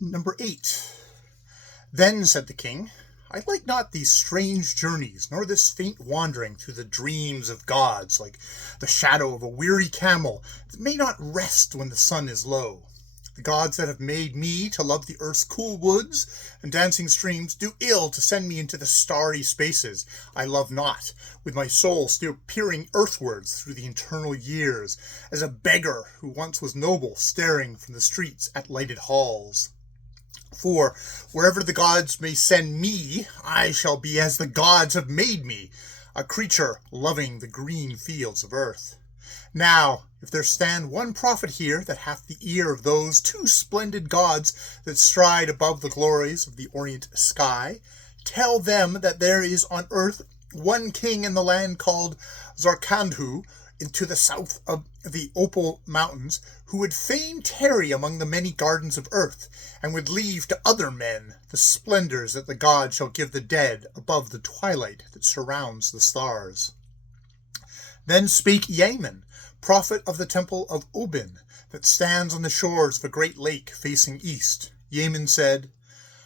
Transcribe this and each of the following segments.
Number 8. Then said the king, I like not these strange journeys, nor this faint wandering through the dreams of gods, like the shadow of a weary camel that may not rest when the sun is low. The gods that have made me to love the earth's cool woods and dancing streams do ill to send me into the starry spaces I love not, with my soul still peering earthwards through the eternal years, as a beggar who once was noble staring from the streets at lighted halls. For wherever the gods may send me, I shall be as the gods have made me, a creature loving the green fields of earth. Now, if there stand one prophet here that hath the ear of those two splendid gods that stride above the glories of the orient sky, tell them that there is on earth one king in the land called Zarkandhu, to the south of the Opal Mountains, who would fain tarry among the many gardens of earth, and would leave to other men the splendors that the gods shall give the dead above the twilight that surrounds the stars. Then spake Jrny, prophet of the temple of Obin, that stands on the shores of a great lake facing east. Jrny said,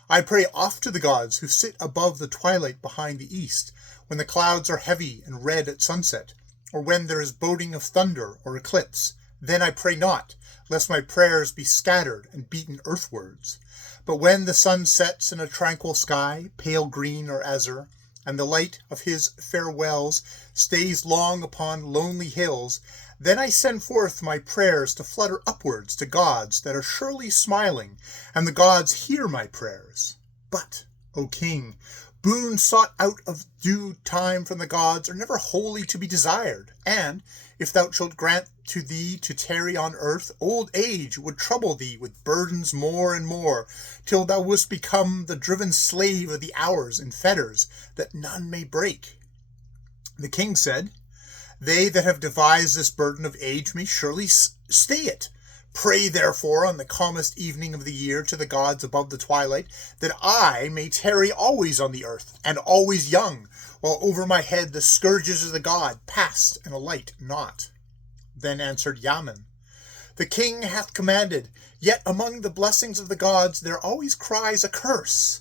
I pray oft to the gods who sit above the twilight behind the east, when the clouds are heavy and red at sunset, or when there is boding of thunder or eclipse. Then I pray not, lest my prayers be scattered and beaten earthwards. But when the sun sets in a tranquil sky, pale green or azure, and the light of his farewells stays long upon lonely hills, then I send forth my prayers to flutter upwards to gods that are surely smiling, and the gods hear my prayers. But, O king, boons sought out of due time from the gods are never wholly to be desired, and, if thou shalt grant to thee to tarry on earth, old age would trouble thee with burdens more and more, till thou wouldst become the driven slave of the hours in fetters that none may break. The king said, They that have devised this burden of age may surely stay it. Pray therefore on the calmest evening of the year to the gods above the twilight, that I may tarry always on the earth, and always young, while over my head the scourges of the god pass and alight not. Then answered Jrny, The king hath commanded, yet among the blessings of the gods there always cries a curse.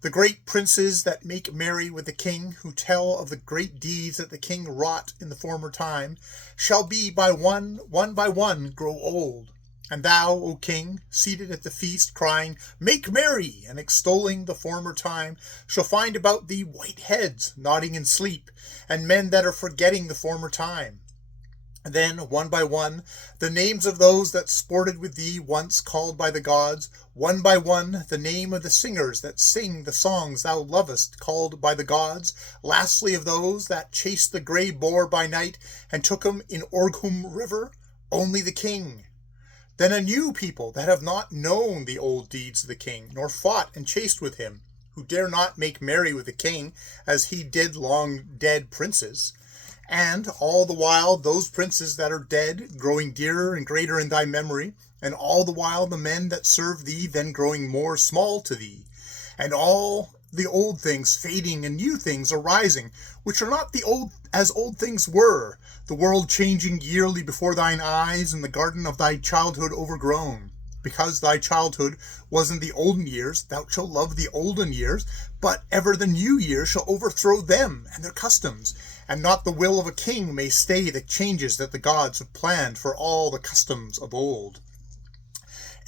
The great princes that make merry with the king, who tell of the great deeds that the king wrought in the former time, shall be by one by one grow old. And thou, O king, seated at the feast, crying, Make merry, and extolling the former time, shall find about thee white heads nodding in sleep, and men that are forgetting the former time. Then, one by one, the names of those that sported with thee once called by the gods, one by one, the name of the singers that sing the songs thou lovest called by the gods, lastly of those that chased the grey boar by night and took him in Orghum river, only the king. Then a new people that have not known the old deeds of the king, nor fought and chased with him, who dare not make merry with the king, as he did long dead princes. And all the while those princes that are dead, growing dearer and greater in thy memory, and all the while the men that serve thee then growing more small to thee, and all the old things fading and new things arising, which are not the old as old things were, the world changing yearly before thine eyes, and the garden of thy childhood overgrown. Because thy childhood was in the olden years, thou shalt love the olden years, but ever the new years shall overthrow them and their customs, and not the will of a king may stay the changes that the gods have planned for all the customs of old.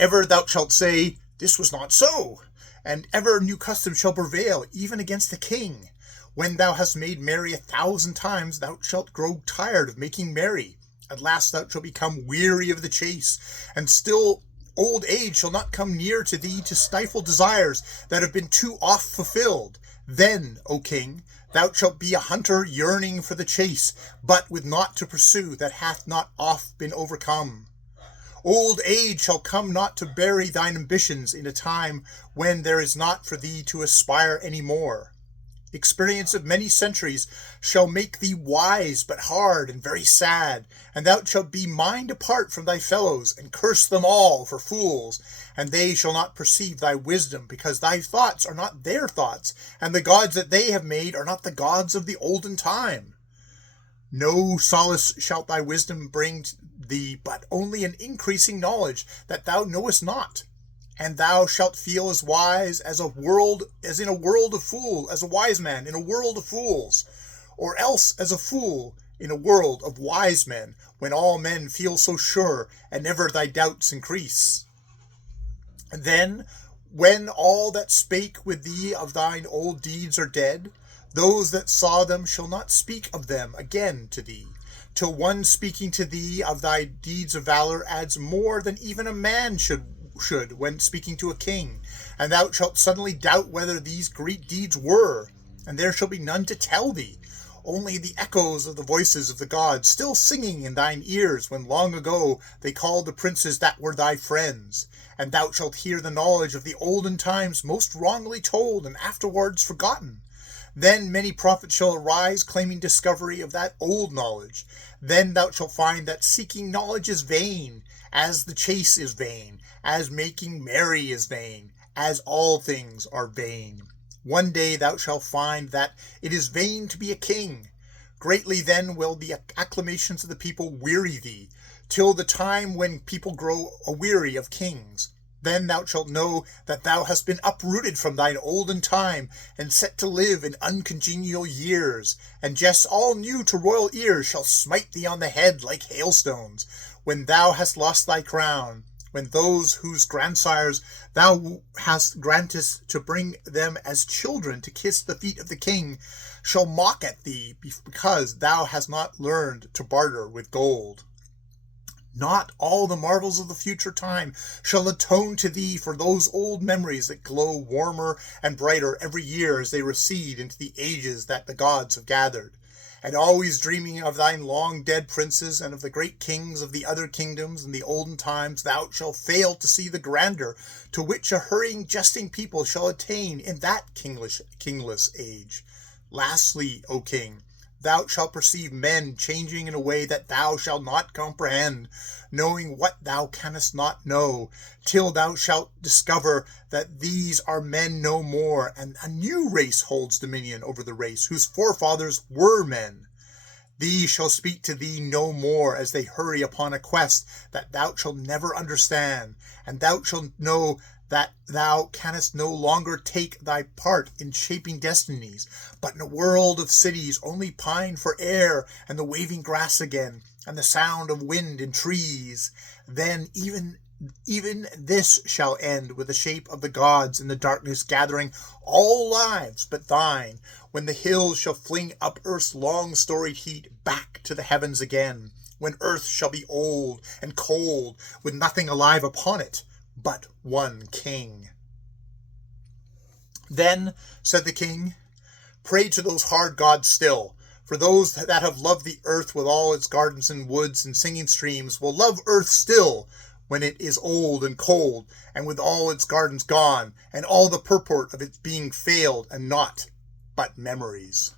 Ever thou shalt say, This was not so, and ever new customs shall prevail, even against the king. When thou hast made merry 1,000 times, thou shalt grow tired of making merry. At last thou shalt become weary of the chase, and still old age shall not come near to thee to stifle desires that have been too oft fulfilled. Then, O king, thou shalt be a hunter yearning for the chase, but with naught to pursue that hath not oft been overcome. Old age shall come not to bury thine ambitions in a time when there is not for thee to aspire any more. Experience of many centuries shall make thee wise but hard and very sad, and thou shalt be mind apart from thy fellows, and curse them all for fools, and they shall not perceive thy wisdom, because thy thoughts are not their thoughts, and the gods that they have made are not the gods of the olden time. No solace shalt thy wisdom bring thee, but only an increasing knowledge that thou knowest not. And thou shalt feel as wise as a world, as in a world of fools, as a wise man in a world of fools, or else as a fool in a world of wise men, when all men feel so sure, and never thy doubts increase. And then, when all that spake with thee of thine old deeds are dead, those that saw them shall not speak of them again to thee, till one speaking to thee of thy deeds of valor adds more than even a man should when speaking to a king, and thou shalt suddenly doubt whether these great deeds were, and there shall be none to tell thee, only the echoes of the voices of the gods still singing in thine ears when long ago they called the princes that were thy friends, and thou shalt hear the knowledge of the olden times most wrongly told and afterwards forgotten. Then many prophets shall arise claiming discovery of that old knowledge. Then thou shalt find that seeking knowledge is vain, as the chase is vain, as making merry is vain, as all things are vain. One day thou shalt find that it is vain to be a king. Greatly then will the acclamations of the people weary thee, till the time when people grow aweary of kings. Then thou shalt know that thou hast been uprooted from thine olden time, and set to live in uncongenial years, and jests all new to royal ears shall smite thee on the head like hailstones, when thou hast lost thy crown, when those whose grandsires thou hast grantest to bring them as children to kiss the feet of the king, shall mock at thee, because thou hast not learned to barter with gold. Not all the marvels of the future time shall atone to thee for those old memories that glow warmer and brighter every year as they recede into the ages that the gods have gathered. And always dreaming of thine long-dead princes and of the great kings of the other kingdoms in the olden times, thou shalt fail to see the grandeur to which a hurrying, jesting people shall attain in that kingless age. Lastly, O king, thou shalt perceive men changing in a way that thou shalt not comprehend, knowing what thou canst not know, till thou shalt discover that these are men no more, and a new race holds dominion over the race whose forefathers were men. These shall speak to thee no more as they hurry upon a quest that thou shalt never understand, and thou shalt know that thou canst no longer take thy part in shaping destinies, but in a world of cities only pine for air and the waving grass again, and the sound of wind in trees. Then even this shall end with the shape of the gods in the darkness gathering all lives but thine, when the hills shall fling up earth's long-storied heat back to the heavens again, when earth shall be old and cold with nothing alive upon it but one king. Then, said the king, pray to those hard gods still, for those that have loved the earth with all its gardens and woods and singing streams will love earth still when it is old and cold, and with all its gardens gone, and all the purport of its being failed and naught but memories.